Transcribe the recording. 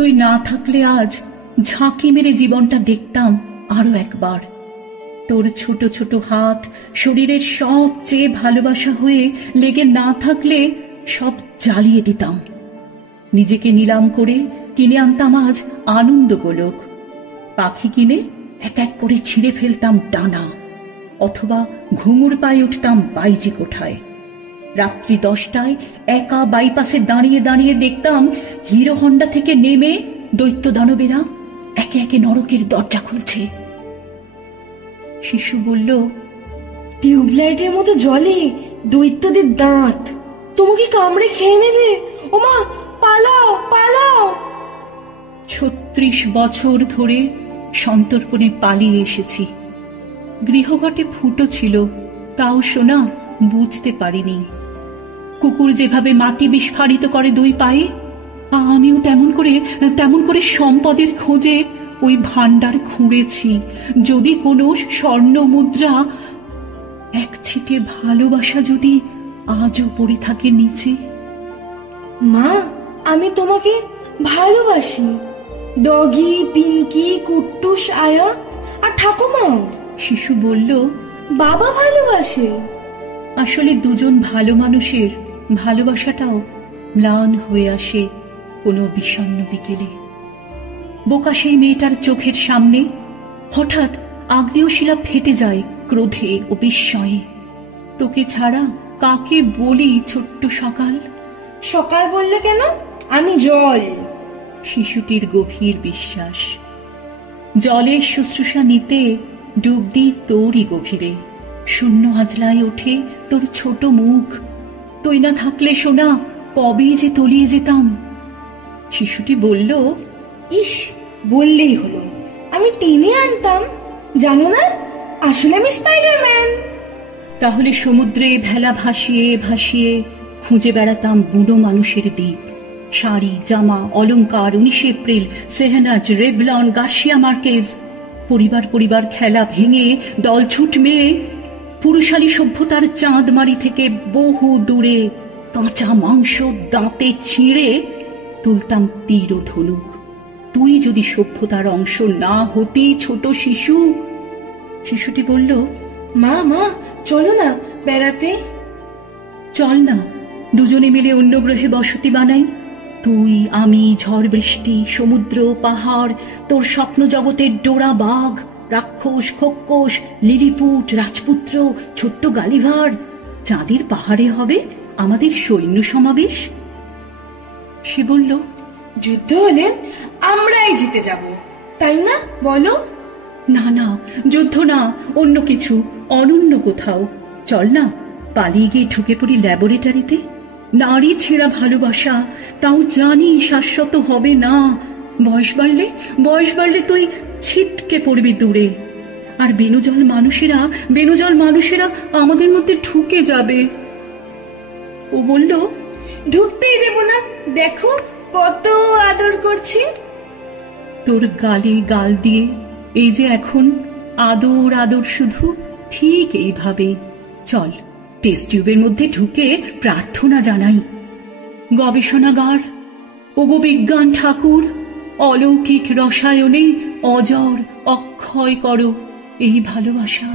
তুই না থাকলে আজ ঝাঁকি মেরে জীবনটা দেখতাম আরো একবার। তোর ছোট ছোট হাত শরীরের সবচেয়ে ভালোবাসা হয়ে লেগে না থাকলে সব জ্বালিয়ে দিতাম। নিজেকে নিলাম করে কিনে আনতাম আজ আনন্দ গোলক। পাখি কিনে এক এক করে ছিঁড়ে ফেলতাম ডানা, অথবা ঘুঙুর পায়ে উঠতাম বাইজি কোঠায়। রাত্রি 10টায় একা বাইপাসে দাঁড়িয়ে দাঁড়িয়ে দেখতাম হিরো হন্ডা থেকে নেমে দৈত্য দানবেরা একে একে নরকের দরজা খুলছে। শিশু বলল, টিউবলাইটের মতো জলে দৈত্যদের দাঁত তোমাকে কামড়ে খেয়ে নেবে। ওমা, পালাও পালাও। 36 বছর ধরে সন্তর্পণে পালিয়ে এসেছি। গৃহঘটে ফুটো ছিল, তাও শোনা বুঝতে পারিনি। কুকুর যেভাবে মাটি বিস্ফারিত করে 2 পায়ে, আমিও তেমন করে সম্পদের খোঁজে ওই ভান্ডার খুঁড়েছি। যদি কোনো স্বর্ণ মুদ্রা, এক ছিটে ভালোবাসা যদি আজও পড়ে থাকে নিচে। মা, আমি তোমাকে ভালোবাসি। ডগি, পিঙ্কি, কুট্টুস, আয়া আর ঠাকুমা। শিশু বলল, বাবা ভালোবাসে। আসলে দুজন ভালো মানুষের ভালোবাসাটাও ম্লান হয়ে আসে কোনো বিষণ্ণ বিকেলে। বোকা সেই মেয়েটার চোখের সামনে হঠাৎ আগ্নেয় শিলা ফেটে যায় ক্রোধে ও বিস্ময়ে। তোকে ছাড়া কাকে বলি ছোট্ট সকাল? সকাল বললে কেন? আমি জল। শিশুটির গভীর বিশ্বাস। জলের শুশ্রূষা নিতে ডুব দিই তোরই গভীরে। শূন্য আজলায় ওঠে তোর ছোট মুখ। তুই না থাকলে সোনা কবেই যে তলিয়ে যেতাম। শিশুটি বলল, ইস, বললেই হলো, আমি টেনে আনতাম। জানো না, আসলে আমি স্পাইডারম্যান। তাহলে সমুদ্রে ভেলা ভাসিয়ে ভাসিয়ে খুঁজে বেড়াতাম বুড়ো মানুষের দ্বীপ। শাড়ি, জামা, অলংকার, 19 এপ্রিল, সেহেনাজ, রেভলন, গার্সিয়া মার্কেজ। পরিবার খেলা ভেঙে দলছুট মেয়ে পুরুষালী সভ্যতার চাঁদমারি থেকে বহু দূরে কাঁচা মাংস দাঁতে ছিঁড়ে তুলতাম তীর ও ধনুক। তুই যদি সভ্যতার অংশ না হতি ছোট শিশু। শিশুটি বলল, মা, চলো না বেড়াতে। চল না, দুজনে মিলে অন্য গ্রহে বসতি বানাই। তুই, আমি, ঝড় বৃষ্টি, সমুদ্র, পাহাড়, তোর স্বপ্ন জগতের ডোরা বাঘ, রাক্ষস, খোক্কস, লিলিপুট, রাজপুত্র, ছোট্ট গালিভার। চাঁদের পাহাড়ে হবে আমাদের সৈন্য সমাবেশ। সে বলল, যুদ্ধ হলে আমরাই জিতে যাব, তাই না? বলো। না, যুদ্ধ না, অন্য কিছু, অনন্য কোথাও। চল না, পালিয়ে গিয়ে ঢুকে পড়ি ল্যাবরেটরিতে। নারী ছেঁড়া ভালোবাসা, তাও জানি শাশ্বত হবে না। বয়স বাড়লে তুই ছিটকে পড়বি দূরে। আর বেনুজল মানুষেরা আমাদের মধ্যে ঢুকে যাবে। ও বলল, ঢুকতেই দেব না। দেখো কত আদর করছি। তোর গালে গাল দিয়ে এই যে এখন আদর শুধু ঠিক এইভাবে। চল, টেস্ট টিউবের মধ্যে ঢুকে প্রার্থনা জানাই। গবেষণাগার, ওগো বিজ্ঞান ঠাকুর, অলৌকিক রসায়নে অজর অক্ষয় করো এই ভালোবাসা।